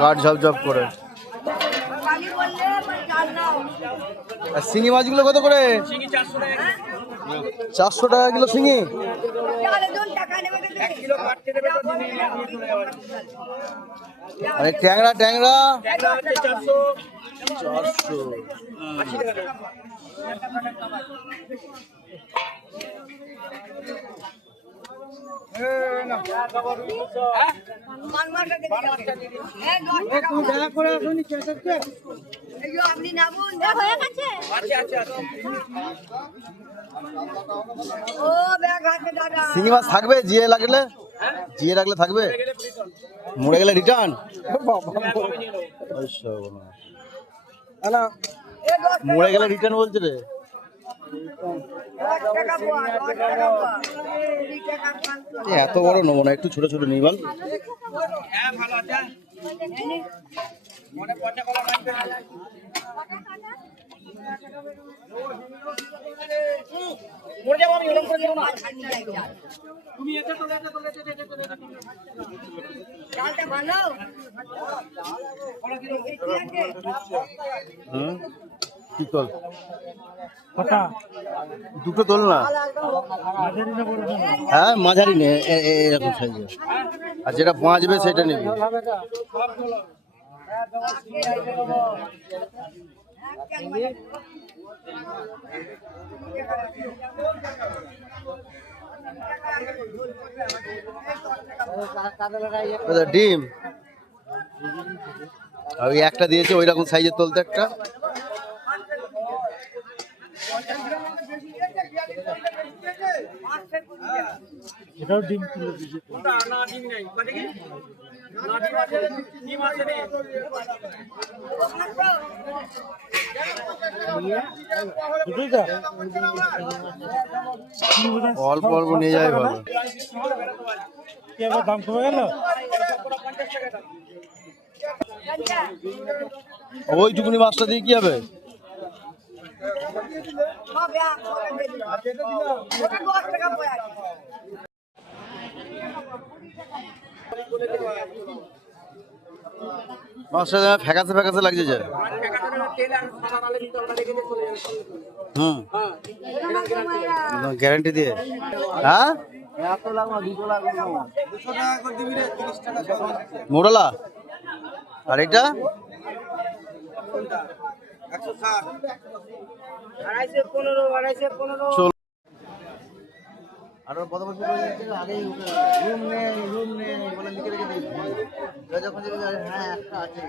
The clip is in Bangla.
কাঠ ঝপঝপ করে। আর শিঙি মাছগুলো কত করে? 400 টাকা কিলো শিঙি। আরে ট্যাংরা ট্যাংরা 400। শিঙি মাছ থাকবে জিয়ে লাগলে? জিয়ে রাখলে থাকবে, মরে গেলে রিটার্ন? মরে গেলে রিটার্ন বলছে রে। এত বড় নেবো না, একটু ছোট ছোট নিই বল। কি তোল? দুটো তোল না। হ্যাঁ মাঝারি নে, এরকম সাইজের। আর যেটা বাঁচবে সেটা নিবি। ডিম ওই একটা দিয়েছে, ওই রকম সাইজের তোলতে একটা। এটাও ডিম তুলে দিয়েছে। অল্প অল্প নিয়ে যাই ভালো। দাম কমে গেল। ওইটুকুনি মাছটা দিয়ে কি হবে? মাছটা ফ্যাকাসে ফ্যাকাসে লাগছে যে। গ্যারান্টি দিয়ে। হ্যাঁ মোড়লা। আর এটা আরো কত বছর আগেই রুম নেই বলে লিখে রেখে দিয়েছি। যখন হ্যাঁ একটা আছে।